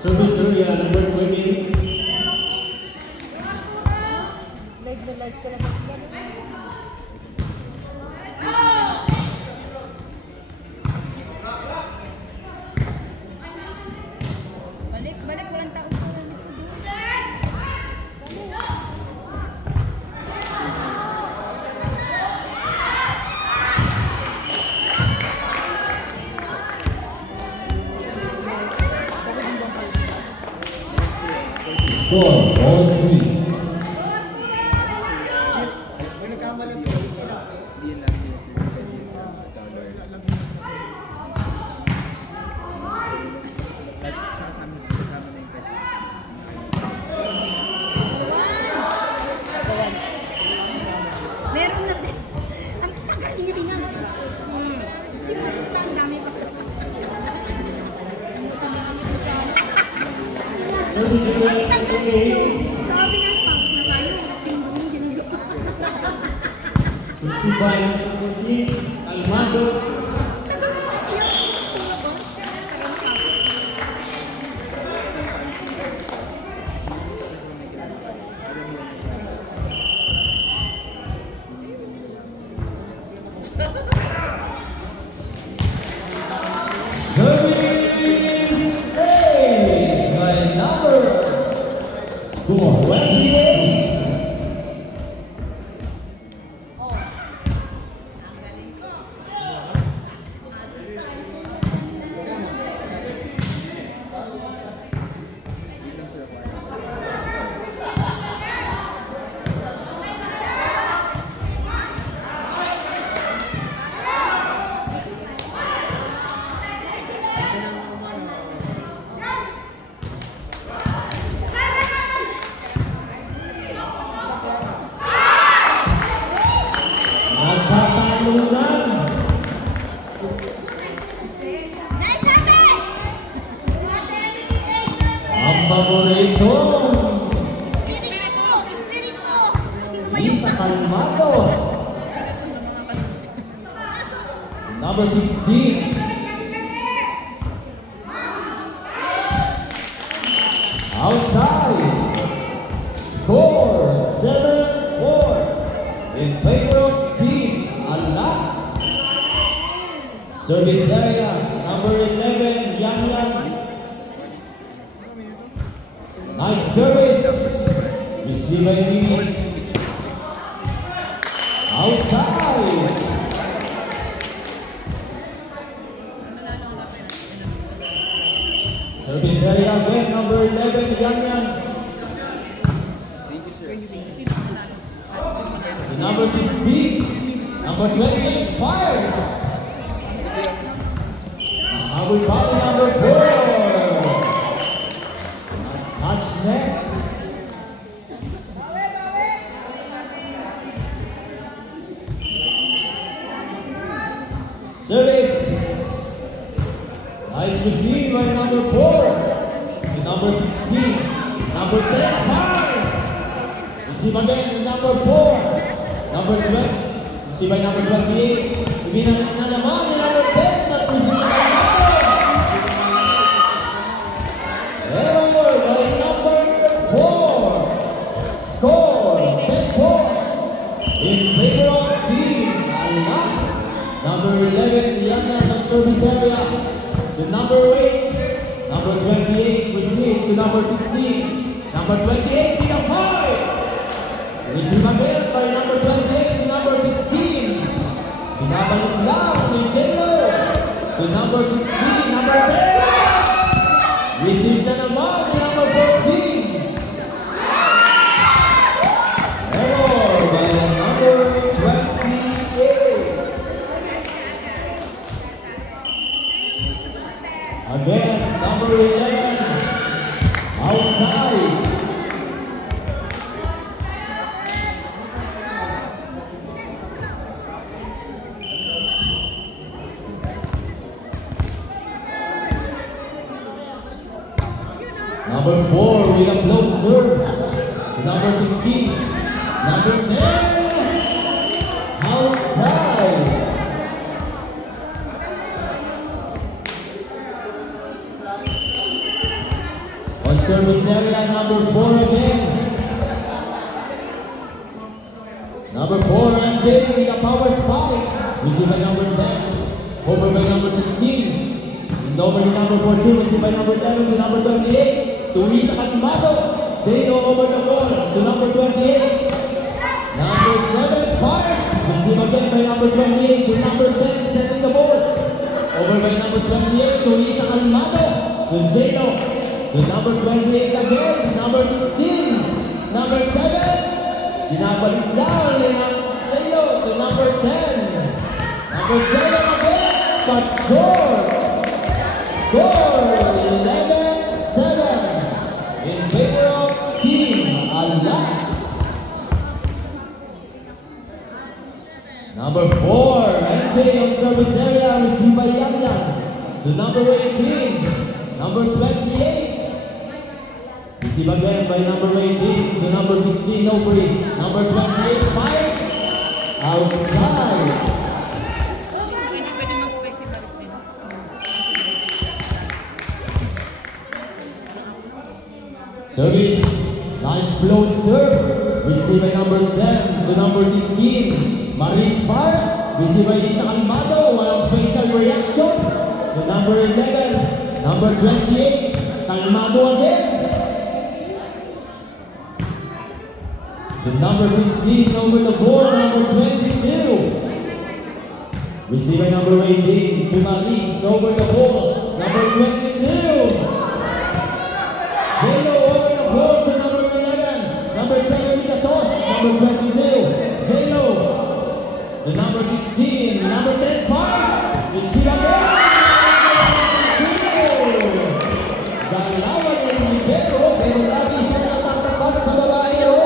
Service area number 20. Live na live ka naman. Balik, walang taong ko lang dito. Score, all three. Meron na din. Ang tagal hilingan. Di ba ang dami pa. Service area number 28. Sabi nga, pasok na tayo. Tingnan ginulo. Receive by number 14, Almando. Tagal mo kasi yun. Sino ko? Tagal mo pasok. Score 28. Paborito Espiritu Lisa Calmado. Number 16 outside. Score 7-4 in favor of Team Alas. Service area number 11 Yang Yang. Nice service. Receive by me. Outside. Service area again, number 11, Yang Yang. Number 16, number 28, fires. Number 5, number 4. Touch net. Service. Nice receive by number 4. And number 16. Number 10, fires. Receive again with number 4. Number 12. Receive by number 28. Ibinang na naman ni number 10. At receive by number. Error by number 4. Score 10-4 in favor of Team Alas. Number 11, Yana ng service area. To number 8. Number 28, receive to number 16. Number 28, the umpire. Receive again by number 28 to number 16. Pinabalik lang ni Taylor to number 16, number 10. Receive na naman ni number 14. Error by number 28. Again, number 11, outside. Number 4 with a close serve. Number 16, number 10, outside. service area, number 4 again. Number 4, MJ with a power spike. Received by number 10. Over by number 16. And over to number 14. Received by number 11 to number 28. Teresa Catimado. Jano over the ball to number 28. Number 7, Pars. Received again by number 28 to number 10. Setting the ball. Over by number 28. Teresa Catimado to Jano. To number 28 again. Number 16. Number 7. Dinabalik down ni Jano to number 10. Number 7 again. But score 11-7 in favor of Team Alas. Number 4, MJ on service area, received by Yang to number 18. Number 28. Received again by number 18 to number 16, Nobri. Number 28, fires outside. Pwede mag-spike si Paris din. Service, nice float serve. Received by number 10 to number 16, Maris Pars. Received by Lisa Calmado, walang facial reaction. To number 11, number 28, Calmado again. To number 16, over the ball, number 22. Received by number 18, to Maris, over the ball, number 22. Jano over the ball to number 11, number 7 with the toss, number 22. Jano to number 16, number 10, Pars. Received again. Dalawa ng libero, pero lagi siya natatapat sa babaero.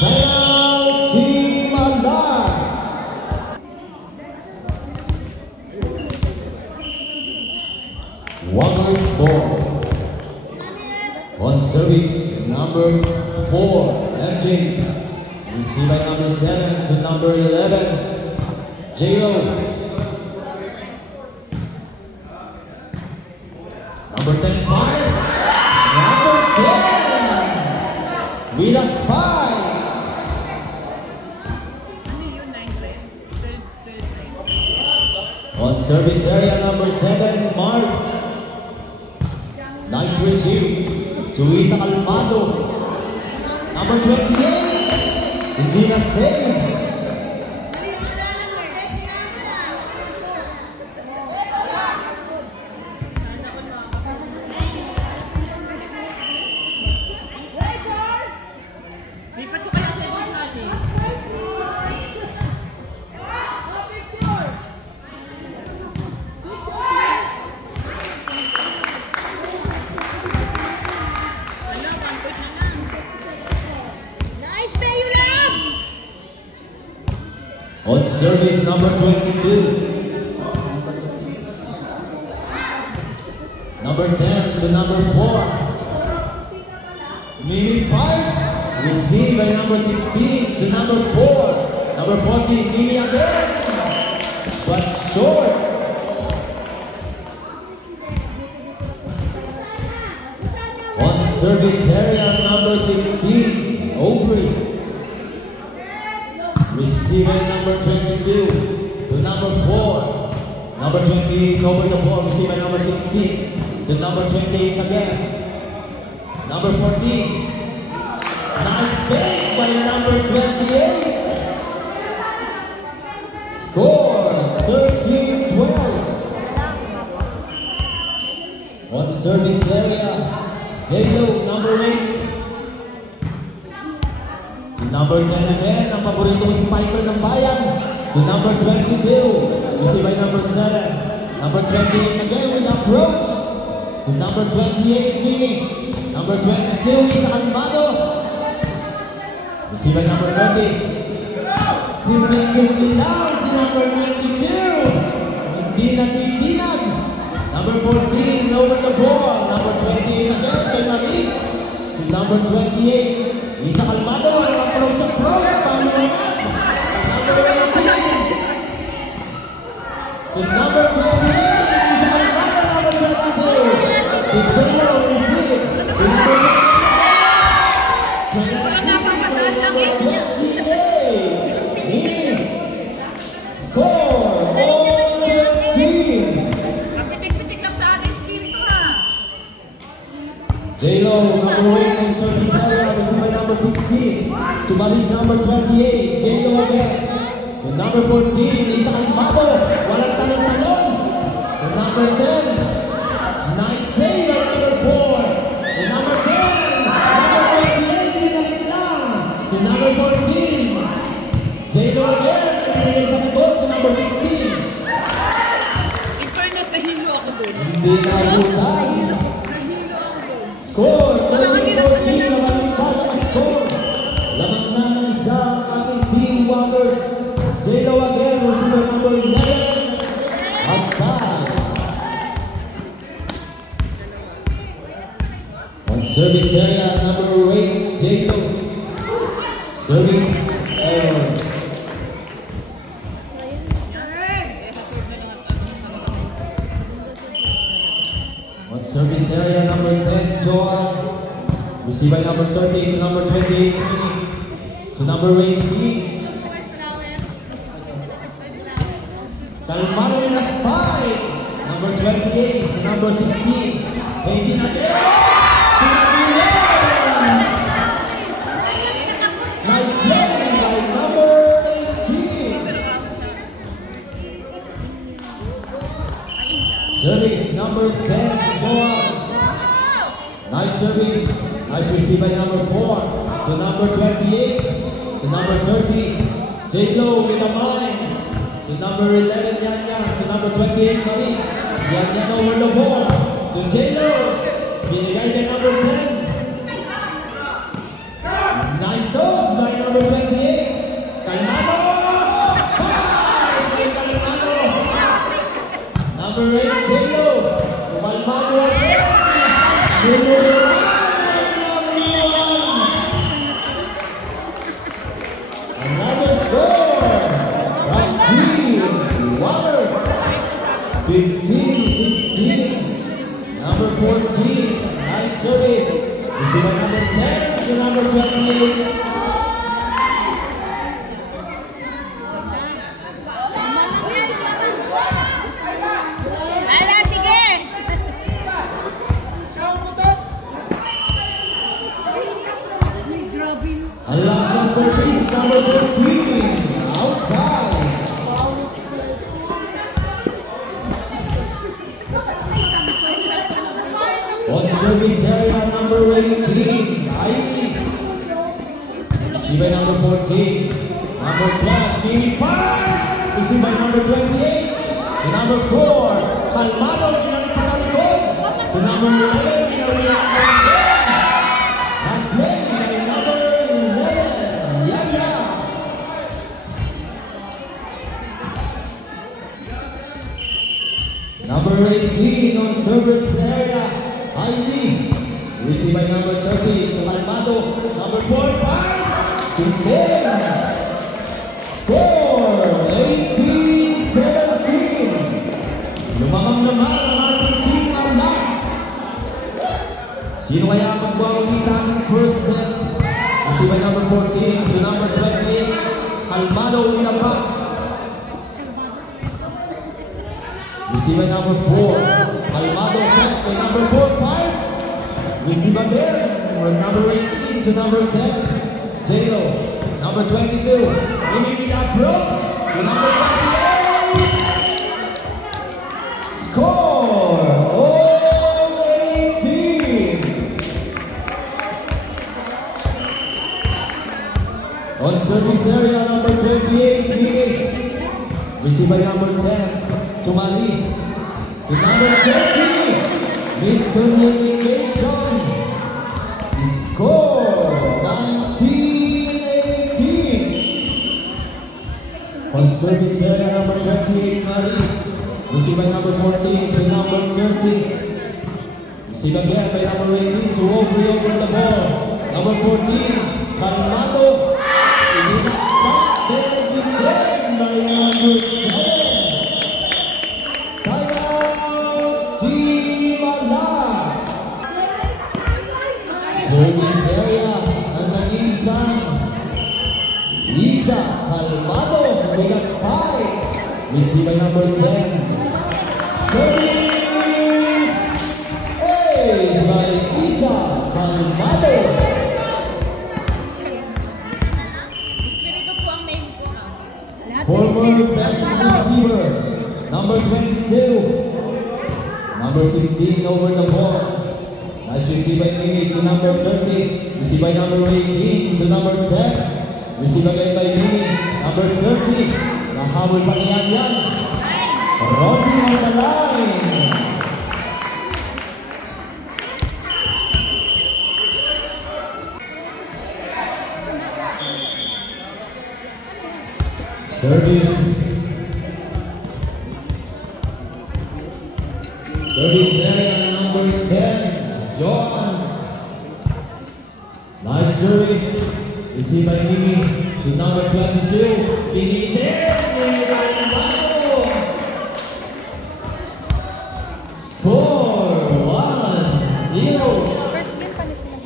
Sayaw Team Alas. One more score. On service, number 4, MJ. Received by number 7 to number 11, J.O. Number 10, Paris. Number 10, with a spike. On service area, number 7, Mark. Nice receive. Teresa Calmado. Number 28. Hindi na save. Lipat ko kaya sa ibang natin. Nice, Bayo lang! On service, number 22. Number 10 to number 4. Mimi Pars. Received by number 16 to number 4. Number 14, Mimi again. But short. On service area, number 16, Aubrey. Received by number 22 to number 4. Number 20 over the ball, received by number 16 to number 28 again. Number 14. Nice pass by number 28. Score 13-12. On service area, Jano, number 8. To number 10 again, ang paboritong spiker ng bayan. To number 22, received by number 7. Number 28 again with approach. To number 28, Mimi. Number 22, Lisa Calmado. Received by number 30. Simple down si number 92. Hindi natitinag. Number 14, over the ball. Number 28 again kay Maris. To number 28, Lisa Calmado. Approach. Paano naman? Number 18. To number 28, Lisa Calmado. Number 22. J-Lo receive. To number 28. Score all 13. Kapitik-pitik lang sa ating espiritu ha. J-Lo, number 8 on service area, received by number 16. To Maris, number 28. J-Lo again. To number 14, Lisa Calmado. Walang talon-talon. To number 10, Nice save at number 4. To number 10, number 28, dinalik lang. To number 14, J-Lo again. Pinigay sa likod. To number 16. In fairness, nahilo ako doon. Hindi na butan. Nahilo ako doon. Score! 13-14 na malimitaw ang score. Lamang naman sa ating Team Wonders. J-Lo again, receiver number 11. Outside. On service area, number 8, J-Lo. Service error. On service area, number 10, Joan. Received by number 30 to number 28. To number 18. Calmado in the spike. Number 28 to number 16. Baby again. To number 11. Nice play by number 18. Service number 10, Joan. Nice service. Nice receive by number 4 to number 28 to number 30. J-Lo with a mind. To number 11, Yan Yan. To number 28, Maris. Yan Yan over the ball. To J-Lo. Binigay by number 10. Nice toss by number 28. Calmado. Five by Calmado. Number 8, J-Lo. Calmado again. Another score from Team Wonders. 15-16. Number 14, nice service. Received by number 10 to number 28. Ala, sige! Uy, grabe. And last on service, number 14, outside. On service area, number 18, Ivy. Received by number 14. Number 12, Mimi Park. Received by number 28. To number 4, Calmado, pinalipatalikod. To number 11, pinalipatalikod. Last play by number 11, Yaya. Number 18 on service area, Ivy. Received by number 30, to Calmado. Number 4, pass. To 10. Score, 18-17. Lumamang naman ang ating team ang last. Sino kaya ang magwawagi sa ating first set? Received by number 14 to number 28, Calmado with a pass. Received by number 4, Calmado set by number 4, pass. Received again from number 18 to number 10, J-Lo. Number 22, immediate approach to number 28. Score, all 18. On service area, number 28, Mimi. Received by number 10, to Maris. To number 30, miscommunication. Score, 19-18. On service area, number 28, Maris. Received by number 14 to number 30. Received again by number 18 to Aubrey over the ball. Number 14, Calmado. Back there defend by number 7. Timeout, Team Alas. service area ng nag-iisang Isa Calmado, bigas 5. Received by number 10. Service ace by Isa Calmado. Espiritu po ang name ko. Former best receiver, number 22. Number 16 over the ball. Nice receive by Mimi to number 30. Receive by number 18 to number 10. Receive again by Mimi, number 30. Nahabol pa niyan yan. Crossing on the line. Service. Service area number 10, Johan. Nice service. Received by Mimi to number 22. Mimi there. Score 1-0. First game pa na sila.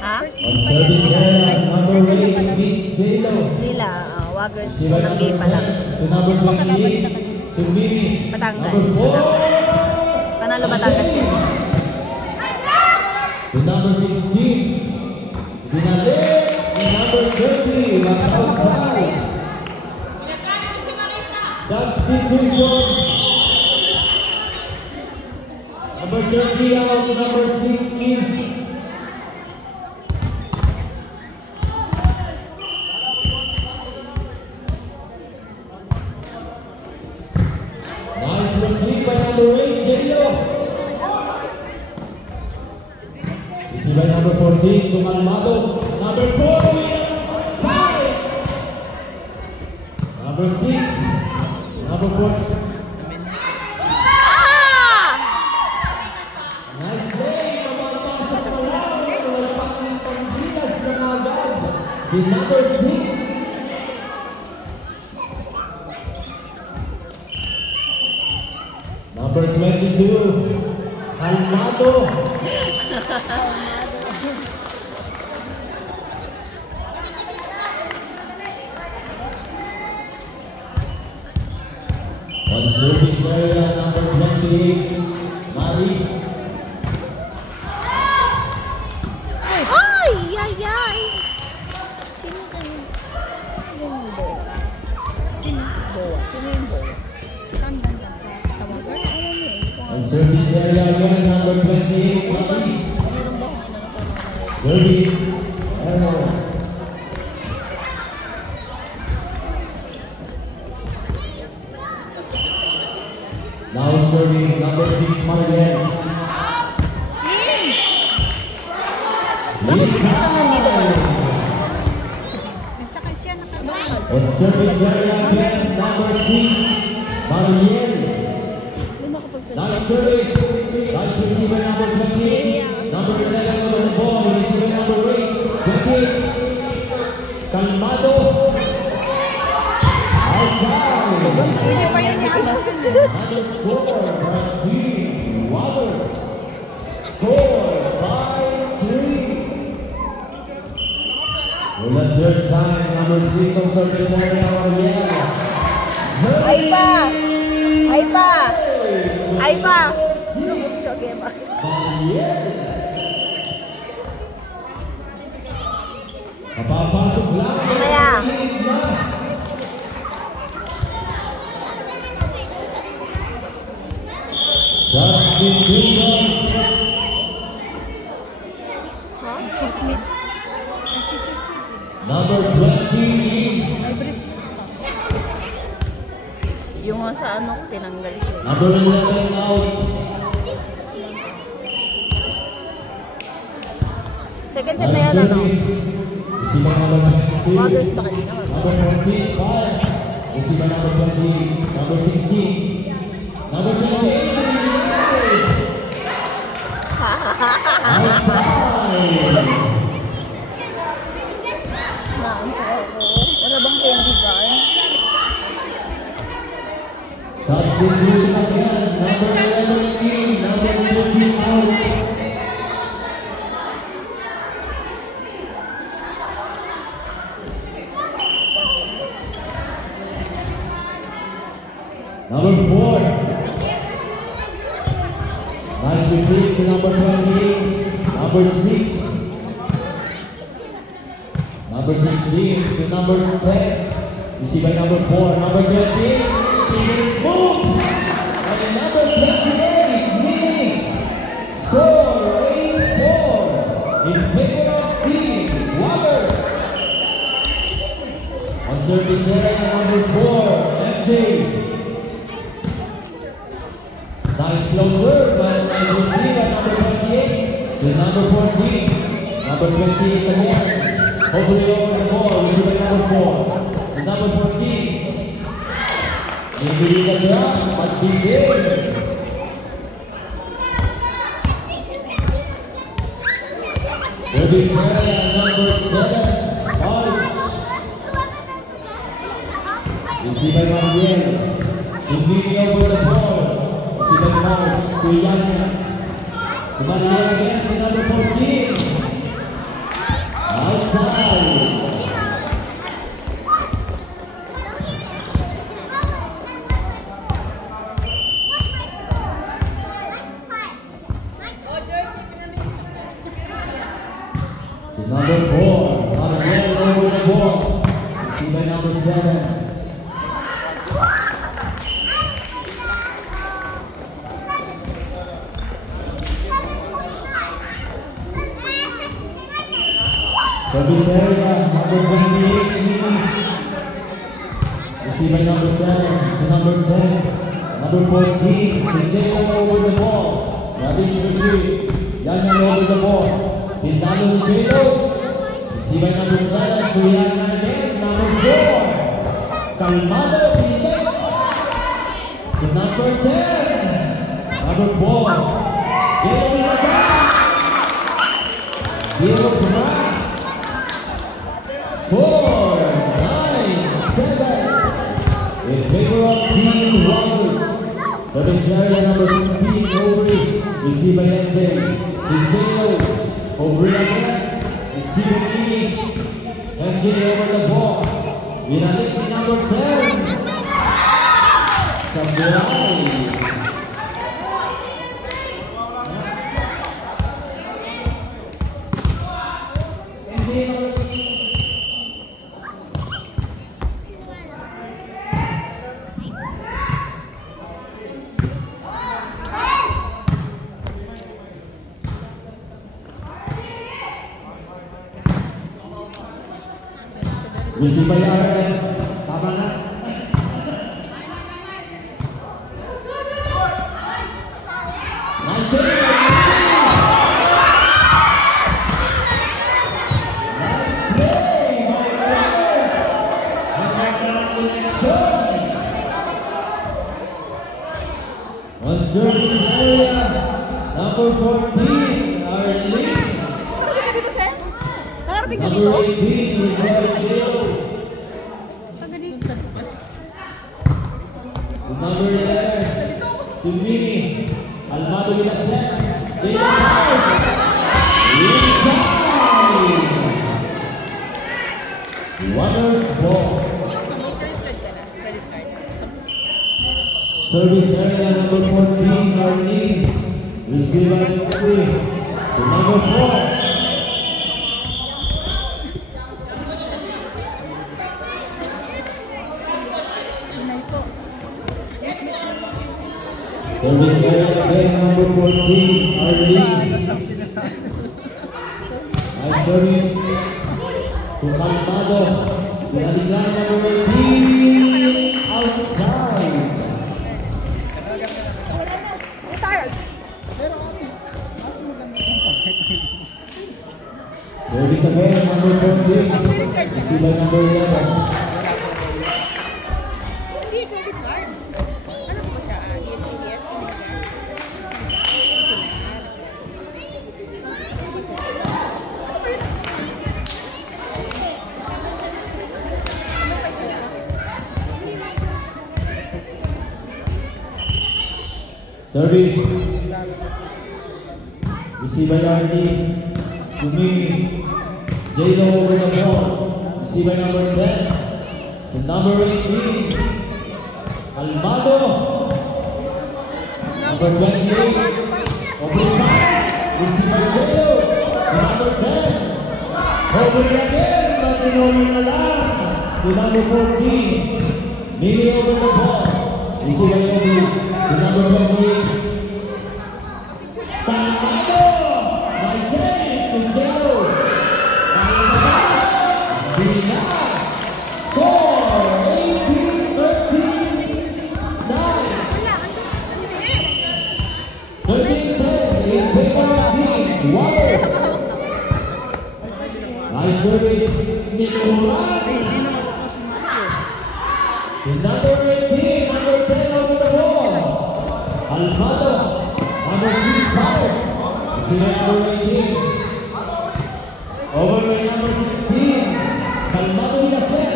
Ha? First On game pa service area number 8, Miss Jelo. Nila, Wagers, Received by unang number game pa lang. 10 to number 28 to Mimi. Batangas. Number 4. Panalo Batangas din. To number 16. Binalik. To number 30. Outside. Substitution. Number 30 out to number 16. Nice receive by number 8, Jello. Receive by number 14, Sumalmado. Number 4, William. 5. Number 6. Number 4. Nice play. Pasok sa round. Wala pang panggilas na agad. Si number 6. Number 22, Calmado. On service area, number 28, Maris. Ay! Ay! Sino kami? Limbo. Sino? Boa. Sino yung Boa? Saan banda? Sa Wagar? Alam mo eh. On service area again, number 28, Maris. Meron ba kung ano pa Service error. Now serving number 6, Mariel. Bakit sinasangan dito pala? Nagsakay siya nakabakal. On service area again, number 6, Mariel. Lima ka pag Nice service. Nice receive by number 28. Number 11 over the ball. Receive by number 8. 28. Calmado. Outside. Hindi pa yun niya. Another score by Team Wagers. Score 5-3. For the third time, number 6 on service area, Mariel. Ay pa! Ay pa! Ay pa! Okay ba? Papapasok lang. Kaya. Substitution. So, chismis. Nagchichismis eh. Number 20. May brisket. Yung nga sa ano, tinanggal ko. Number 11 out. Second set na yan, ano? Wagers baka di naman. Number 14, pass. Receive by number 20. Number 16. Number 28. Outside. Naanto ako. Wala bang candy dyan? Substitution again. Number 11 in. Number 13 out. Nice receive to number 28, number 6. Number 16 to number 10. Received by number 4, number 13. He moves! And number 28, Mini. Score 8-4 in favor of Team Waters. On service area, number 4, MJ. Nice closer, but nice receive by number 28 to number 14. Number 28 again. Hopefully over the ball, received by number 4. To number 14. Maybe the drop, but be big. Service area, number 7. March. Received by Gabriel. Immediately over the ball. Received by March to Yana. To Maria again to number 14. Outside. To number 4. Maria over the ball. Received by number 7. Service area, number 28, Mini. Received by number 7 to number 10. Number 14, to Jacob over the ball. Radish receive. Yana over the ball. Pintado to Jacob. Received by number 7 to Yana again. Number 4. Calmado Pinto. To number 10. Number 4. Jacob in the back. Jacob Brown. 4, 9, 7 in favor of Team Waters. Service area number 16, Overy. Received by MJ. Tijelo. Overy again. Receiving Mini. MJ over the ball. Winalik to number 10. Saburai. Received by Aaron. Tama na. Nice hit. Nice play by Reyes. And back around the next one. On service area, number 14, Arlene. Number 18, Rizal Gil. Number 11, to Mini. Almado with a set. They are inside. Waters ball. Service area number 14, Arlene. Received by number 3. To number 4. Service area again, number 14, Arlene. Nice service to Calmado. Pinaligyan number 18, outside. Service again, number 14. Received by number 11. Service. Received by Arlene. To Mini. J-Lo over the ball. Received by number 10. To number 18. Almado. Number 28. Received by Jelo. To number 10. Over again, but Pinoy na lang. To number 14. Mini over the ball. Received by Obi. To number 28. Tanado! Nice save to Jelo. Dina. Score 18-13-9. 13-10 in favor of team Waters. Nice service, Nicoran. Number 18, number 10 over the ball. Almado, number 6 Powers. Number 18. Over by number 16. Almado Villaset.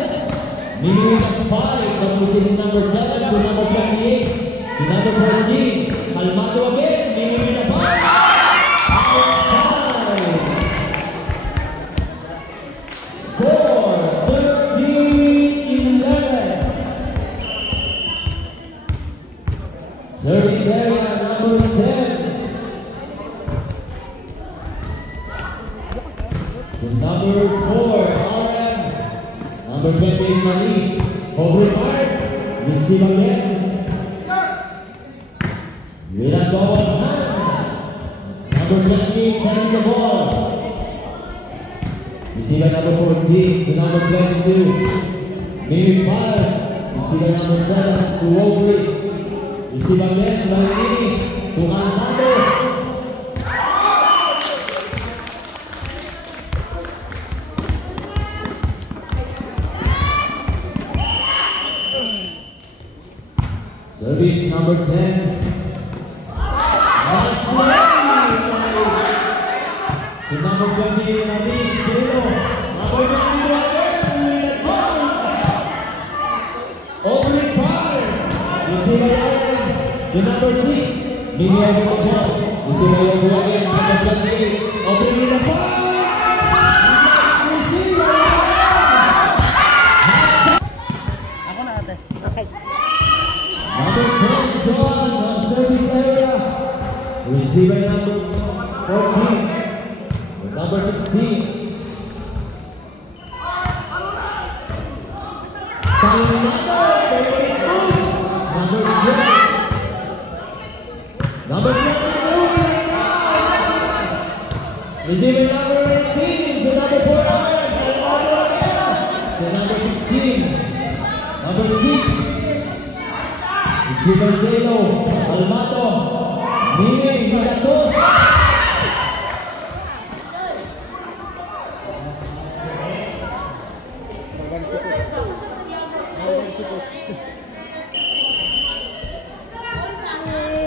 Minimum 5, but receiving number 7 to number 28. To number 14. Almado again, minimum 5. Outside. Score 13-11. Service area number 10. To number 4, RM. Number 28, Maris. Over Mars. Receive again. Villagoa hand. Number 28, sending the ball. Receive by number 14 to number 22. Mimi Fires. Receive by number 7 to Aubrey. Receive again by Mimi to Almado. Service number 10. Nice play. To number 28, Maris Jelo. Number 21, Aubrey Powers. Receive by Aaron. To number 6, Mimi over the ball. Receive by Aubrey again. Number 28, Aubrey with the ball. Receive by Ako na ate. Okay. number 10, John on service area. Receive by number 14. Number 16. Talmado, number 20. Number 22. Receive by number 18 to number 4. To number 16. Number 6. Receive by Jelo. Almado. Mini Villatos.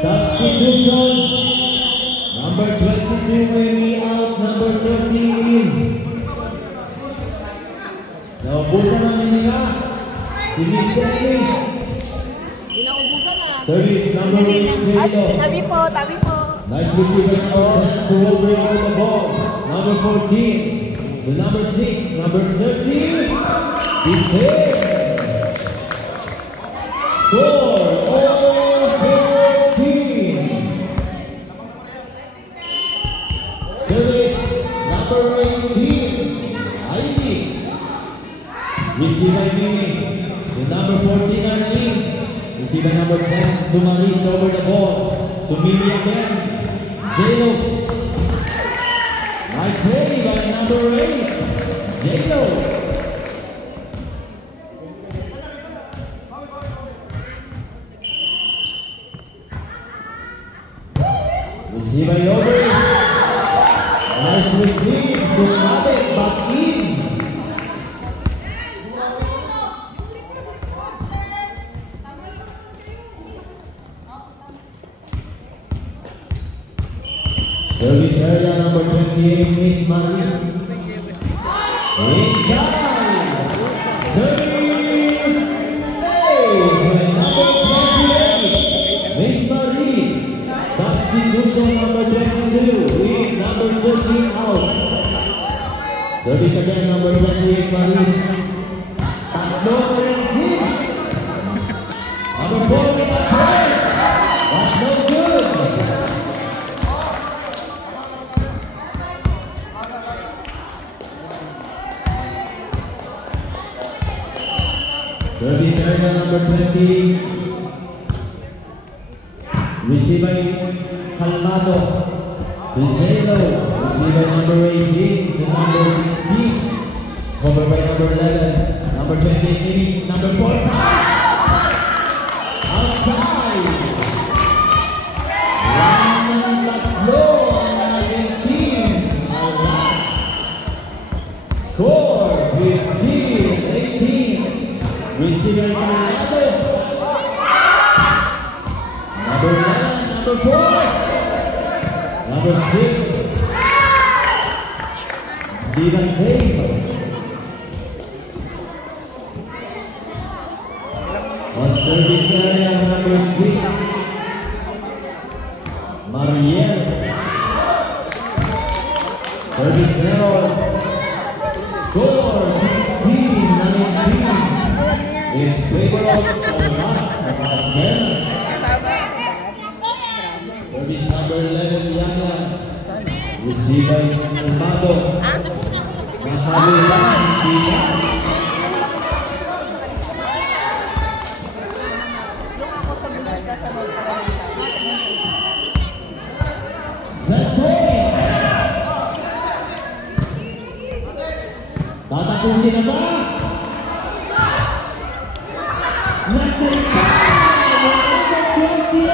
Substitution. Number 22 may be out. Number 13 in. Naubusan ang hininga. Si Miss Kelly. Service number 8. Tabi po, tabi po. Nice receiver number 10 to Aubrey over the ball. Number 14 to number 6. Number 13. Defense. Score all 14. Service number 18. Ivy. Receive by Mimi. To number 14, Arlene. Receive by number 10 to Maris over the ball. To Mimi again. Jelo. Nice play by number 8. Jelo. Receive by Aubrey. Nice receive to Mabek back in. Service area number 28, Miss Maris. Inside. Service. Hey, number 28, Miss Maris. Substitution number 22, with number 13 out. Service again number 28, Maris. Tatlo pa rin six. Number 4 with a press. That's no good. 20. Received by Calmado to J-Lo. Received by number 18 to number 16. Covered by number 11. Number 28, number 4. Outside. Ryan Tatlo ang naging team. Ang last. Score 15-18. Received by Calmado. Number 9, number 4, number 6. Did a save. On service area, number 6, Mariel. Service error. Score 16-19 in favor of Almas. Service number 11, Yana. Received by Calmado. Nahabol lang ang Dina. Set point! Tatapusin na ba? Nasa isa! Number 28!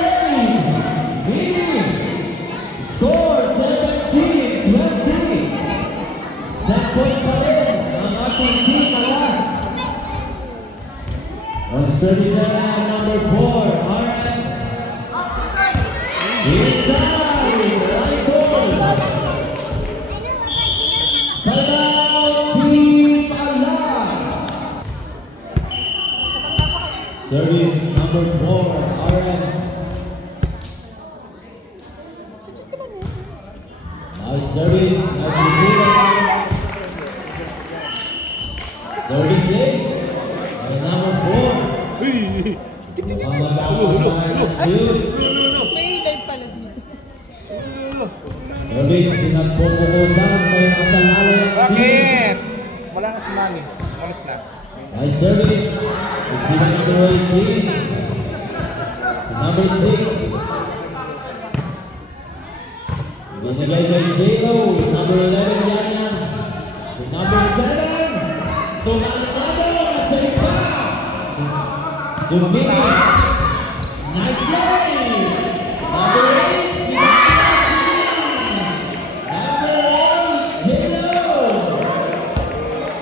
Score 17-20. Set point pa rin ang ating team alas. On service area, number 4, Aaron. Inside, right goal. Timeout, team alas. Service number 4, Aaron. Nice service, nice receiver. Service is by number 4. May live pala dito. Service, pinagpupukusan sa nasa lalo ng Bakit? Wala na si Mami. Malas na. nice service. Receiver number 18. Number 6. Binigay by J-Lo, number 11 Yana, to number 7, to Calmado, nasa iba, to Mini, nice play, number 8, number 8, J-Lo,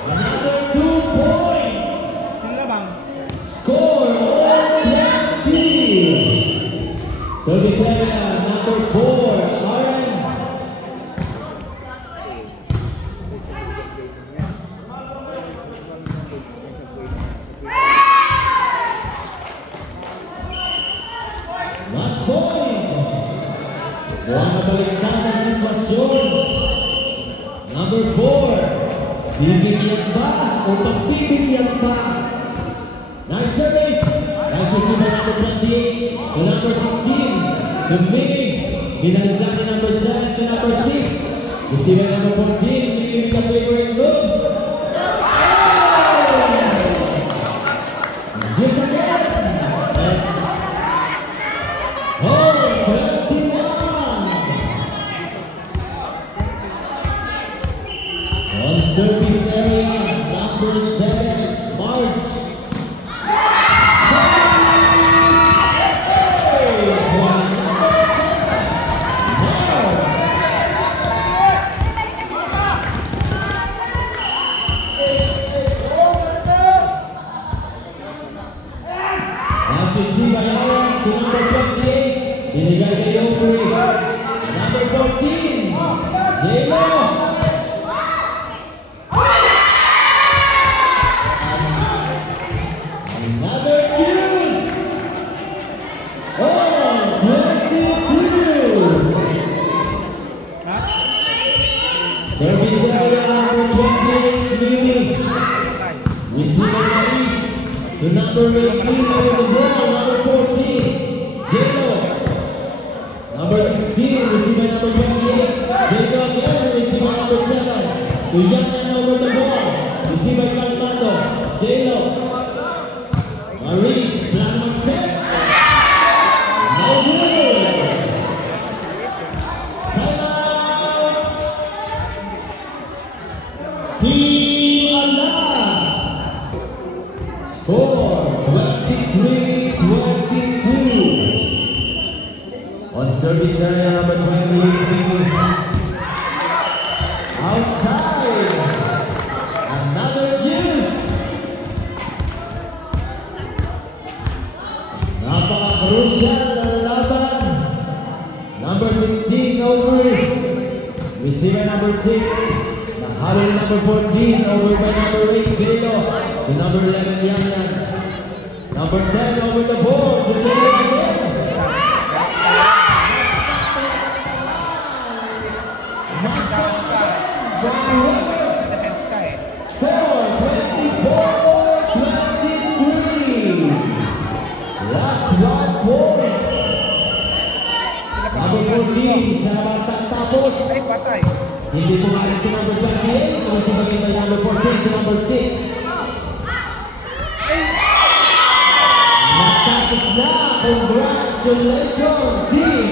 another 2 points, Sino lamang? score all 20, service area, number 4, match point. Buwan na baliktad ang sitwasyon. Number 4. Bibigyan ba o pagbibigyan ba? Nice service. Nice receiver number 28 to number 16. To Mini. Binalagyan ni number 7 to number 6. Receiver number 14. Mini with the favorite moves. Just again. Oh, 21! On service area, number 7, March. Last receive by Aaron to number 28. Binigay kay Opry. Number 14, J-Lo. Another use. Oh, 22. Service area number 28, Mini. Receiver Maris to number 18 over the ball, number 14, J-Lo. Number 16, receiver number 28, J-Lo again, receiver number 7. To Yana over the ball, receiver Calmado, J-Lo. Maris, service area, number 23. Outside. Another juice. Napaka-crucial na laban. Number 16 over. Receiver number 6. Nahalol number 14 over by number 8, Jelo. To number 11, Yang. Number 10 over the ball to Jelo again. Defense ka eh. 24-23. Last 1 point. Number 14, siya naman tapos. Ay, patay. Hindi pumalit si number 28. Kung si bagay by number 14 to number 6. Matapos na. Congratulations, team.